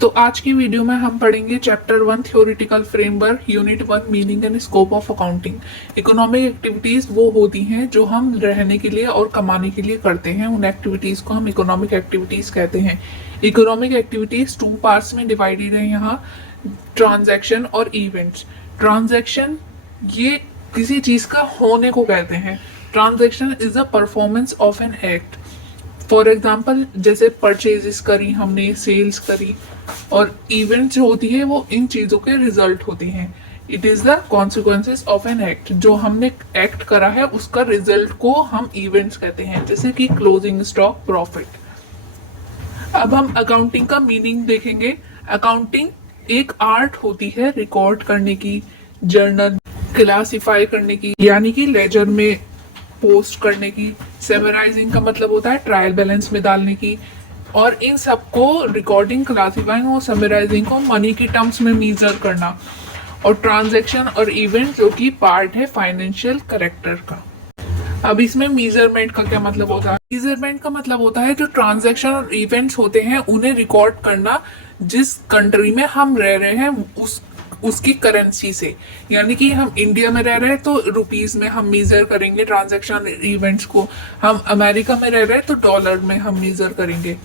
तो आज की वीडियो में हम पढ़ेंगे chapter 1 theoretical framework unit 1 meaning and scope of accounting. Economic activities वो होती हैं जो हम रहने के लिए और कमाने के लिए करते हैं, उन एक्टिविटीज को हम इकोनॉमिक एक्टिविटीज कहते हैं। इकोनॉमिक एक्टिविटीज 2 पार्ट्स में डिवाइडेड है यहाँ, ट्रांजैक्शन और इवेंट्स। ट्रांजैक्शन ये किसी चीज का होने को कहते हैं। Transaction is a performance of an act. For example जैसे परचेजेस करी हमने, सेल्स करी, और इवेंट जो होती है वो इन चीजों के रिजल्ट होते हैं। It is the consequences of an act. जो हमने एक्ट करा है उसका रिजल्ट को हम इवेंट्स कहते हैं, जैसे कि क्लोजिंग स्टॉक, प्रॉफिट। अब हम अकाउंटिंग का मीनिंग देखेंगे। अकाउंटिंग एक आर्ट होती है रिकॉर्ड करने की, जर्नल क्लासिफाई करने की, यानी कि लेजर में पोस्ट करने की। सेमराइजिंग का मतलब होता है ट्रायल बैलेंस में डालने की। और इन सबको रिकॉर्डिंग, क्लासिफाइंग और समराइजिंग को मनी की टर्म्स में मेजर करना। और ट्रांजैक्शन और इवेंट जो कि पार्ट है फाइनेंशियल करेक्टर का। अब इसमें मेजरमेंट का क्या मतलब होता है? मेजरमेंट का मतलब होता है जो ट्रांजैक्शन और इवेंट्स होते हैं उन्हें रिकॉर्ड करना जिस कंट्री में हम रह रहे हैं उसकी करेंसी से। यानी कि हम इंडिया में रह रहे हैं तो रुपीस में हम मेजर करेंगे ट्रांजैक्शन इवेंट्स को। हम अमेरिका में रह रहे हैं तो डॉलर में हम मेजर करेंगे।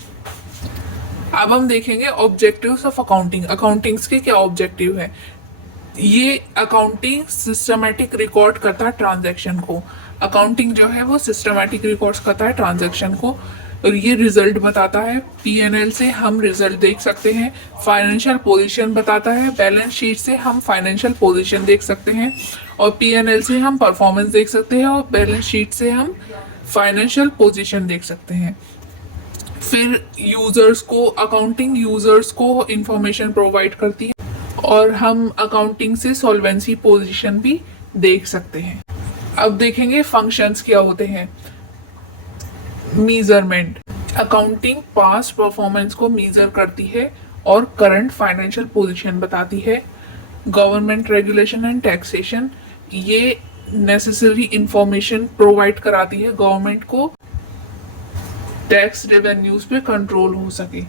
अब हम देखेंगे ऑब्जेक्टिव्स ऑफ अकाउंटिंग। अकाउंटिंग्स के क्या ऑब्जेक्टिव है? ये अकाउंटिंग सिस्टमैटिक रिकॉर्ड करता है ट्रांजैक्शन को। अकाउंटिंग जो है वो सिस्टमैटिक रिकॉर्ड्स करता है ट्रांजैक्शन को, और ये रिजल्ट बताता है। पीएनएल से हम रिजल्ट देख सकते हैं। फाइनेंशियल पोजीशन बताता है, बैलेंस शीट से हम फाइनेंशियल पोजीशन देख सकते हैं, और पीएनएल से हम परफॉर्मेंस देख सकते हैं, और बैलेंस शीट से हम फाइनेंशियल पोजीशन देख सकते हैं। फिर यूजर्स को, अकाउंटिंग यूजर्स को इंफॉर्मेशन प्रोवाइड करती है, और हम अकाउंटिंग से सॉल्वेंसी पोजीशन भी देख सकते हैं। अब देखेंगे फंक्शंस क्या होते हैं। मेजरमेंट, अकाउंटिंग पास्ट परफॉर्मेंस को मेजर करती है और करंट फाइनेंशियल पोजीशन बताती है। गवर्नमेंट रेगुलेशन एंड टैक्सेशन, ये नेसेसरी इंफॉर्मेशन प्रोवाइड कराती है गवर्नमेंट को, टैक्स रेवेन्यूज पे कंट्रोल हो सके।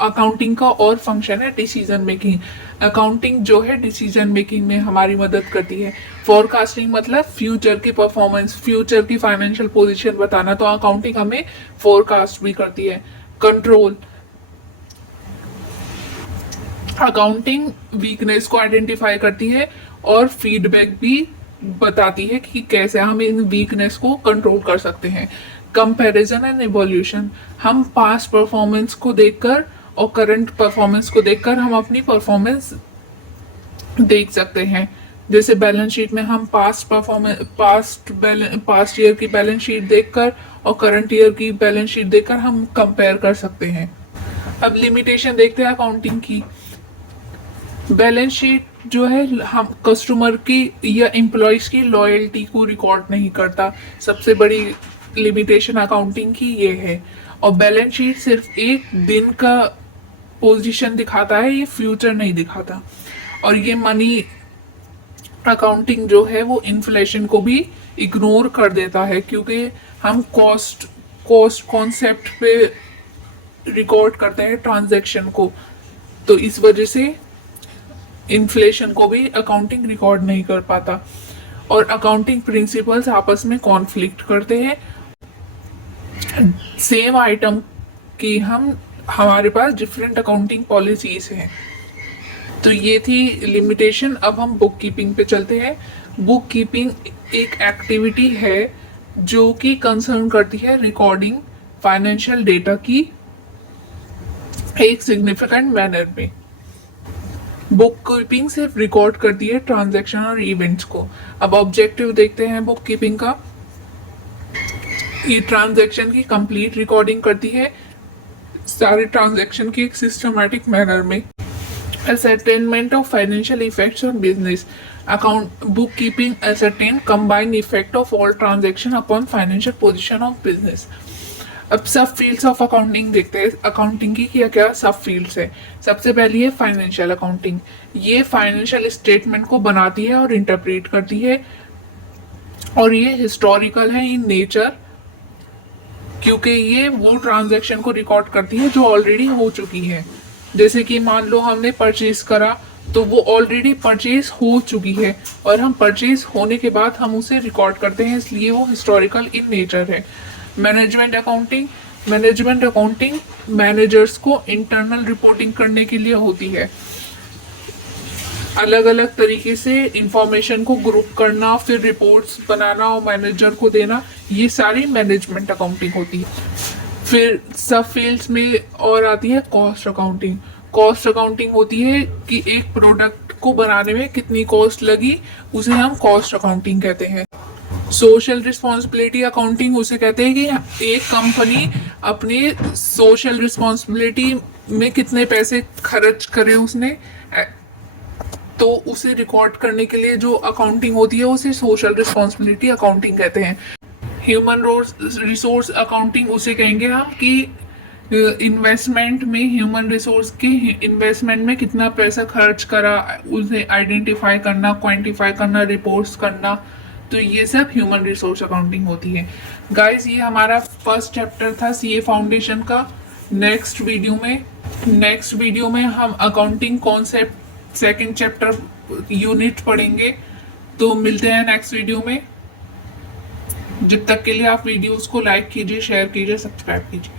अकाउंटिंग का और फंक्शन है डिसीजन मेकिंग। अकाउंटिंग जो है डिसीजन मेकिंग में हमारी मदद करती है। फोरकास्टिंग मतलब फ्यूचर की परफॉर्मेंस, फ्यूचर की फाइनेंशियल पोजीशन बताना, तो अकाउंटिंग हमें फोरकास्ट भी करती है। कंट्रोल, अकाउंटिंग वीकनेस को आइडेंटिफाई करती है और फीडबैक भी बताती है कि कैसे हम इन वीकनेस को कंट्रोल कर सकते हैं। कंपैरिजन एंड इवोल्यूशन, हम पास्ट परफॉर्मेंस को देखकर और करंट परफॉर्मेंस को देखकर हम अपनी परफॉर्मेंस देख सकते हैं। जैसे बैलेंस शीट में हम पास्ट ईयर की बैलेंस शीट देखकर और करंट ईयर की बैलेंस शीट देखकर हम कंपेयर कर सकते हैं। अब लिमिटेशन देखते हैं अकाउंटिंग की। बैलेंस शीट जो है हम कस्टमर की या एम्प्लॉयज की लॉयल्टी को रिकॉर्ड नहीं करता। सबसे बड़ी लिमिटेशन अकाउंटिंग की ये है। और बैलेंस शीट सिर्फ एक दिन का पोजीशन दिखाता है, ये फ्यूचर नहीं दिखाता। और ये मनी अकाउंटिंग जो है वो इन्फ्लेशन को भी इग्नोर कर देता है, क्योंकि हम कॉस्ट कॉन्सेप्ट पे रिकॉर्ड करते हैं ट्रांजैक्शन को, तो इस वजह से इन्फ्लेशन को भी अकाउंटिंग रिकॉर्ड नहीं कर पाता। और अकाउंटिंग प्रिंसिपल्स आपस में कॉन्फ्लिक्ट करते हैं। सेम आइटम की हमारे पास डिफरेंट अकाउंटिंग पॉलिसीज हैं। तो ये थी लिमिटेशन। अब हम बुक कीपिंग पे चलते हैं। बुक कीपिंग एक एक्टिविटी है जो कि कंसर्न करती है रिकॉर्डिंग फाइनेंशियल डेटा की एक सिग्निफिकेंट मैनर में। बुक कीपिंग सिर्फ रिकॉर्ड करती है ट्रांजैक्शन और इवेंट्स को। अब ऑब्जेक्टिव देखते हैं बुक कीपिंग का। ये ट्रांजैक्शन की कंप्लीट रिकॉर्डिंग करती है, सारे ट्रांजैक्शन की एक सिस्टमैटिक मैनर में। ascertainment of financial effects on business, account bookkeeping ascertain combined effect of all transaction upon financial position of business। अब सब फील्ड्स ऑफ अकाउंटिंग देखते हैं। अकाउंटिंग की क्या क्या सब फील्ड्स है। सबसे पहली है फाइनेंशियल अकाउंटिंग। ये फाइनेंशियल स्टेटमेंट को बनाती है और इंटरप्रेट करती है, और ये हिस्टोरिकल है इन नेचर, क्योंकि ये वो ट्रांजैक्शन को रिकॉर्ड करती है जो ऑलरेडी हो चुकी है। जैसे कि मान लो हमने परचेज करा तो वो ऑलरेडी परचेज हो चुकी है और हम परचेज होने के बाद हम उसे रिकॉर्ड करते हैं, इसलिए वो हिस्टोरिकल इन नेचर है। मैनेजमेंट अकाउंटिंग मैनेजर्स को इंटरनल रिपोर्टिंग करने के लिए होती है। अलग अलग तरीके से इंफॉर्मेशन को ग्रुप करना, फिर रिपोर्ट्स बनाना और मैनेजर को देना, ये सारी मैनेजमेंट अकाउंटिंग होती है। फिर सब फील्ड्स में और आती है कॉस्ट अकाउंटिंग। कॉस्ट अकाउंटिंग होती है कि एक प्रोडक्ट को बनाने में कितनी कॉस्ट लगी, उसे हम कॉस्ट अकाउंटिंग कहते हैं। सोशल रिस्पॉन्सिबिलिटी अकाउंटिंग उसे कहते हैं कि एक कंपनी अपनी सोशल रिस्पॉन्सिबिलिटी में कितने पैसे खर्च करे उसने, तो उसे रिकॉर्ड करने के लिए जो अकाउंटिंग होती है उसे सोशल रिस्पॉन्सिबिलिटी अकाउंटिंग कहते हैं। ह्यूमन रिसोर्स अकाउंटिंग उसे कहेंगे हम कि इन्वेस्टमेंट में, ह्यूमन रिसोर्स के इन्वेस्टमेंट में कितना पैसा खर्च करा, उसे आइडेंटिफाई करना, क्वांटिफाई करना, रिपोर्ट्स करना, तो ये सब ह्यूमन रिसोर्स अकाउंटिंग होती है। गाइस, ये हमारा फर्स्ट चैप्टर था सीए फाउंडेशन का। नेक्स्ट वीडियो में हम accounting concept second chapter unit पढ़ेंगे। तो मिलते हैं नेक्स्ट वीडियो में। जब तक के लिए आप वीडियोस को लाइक कीजिए, शेयर कीजिए, सब्सक्राइब कीजिए।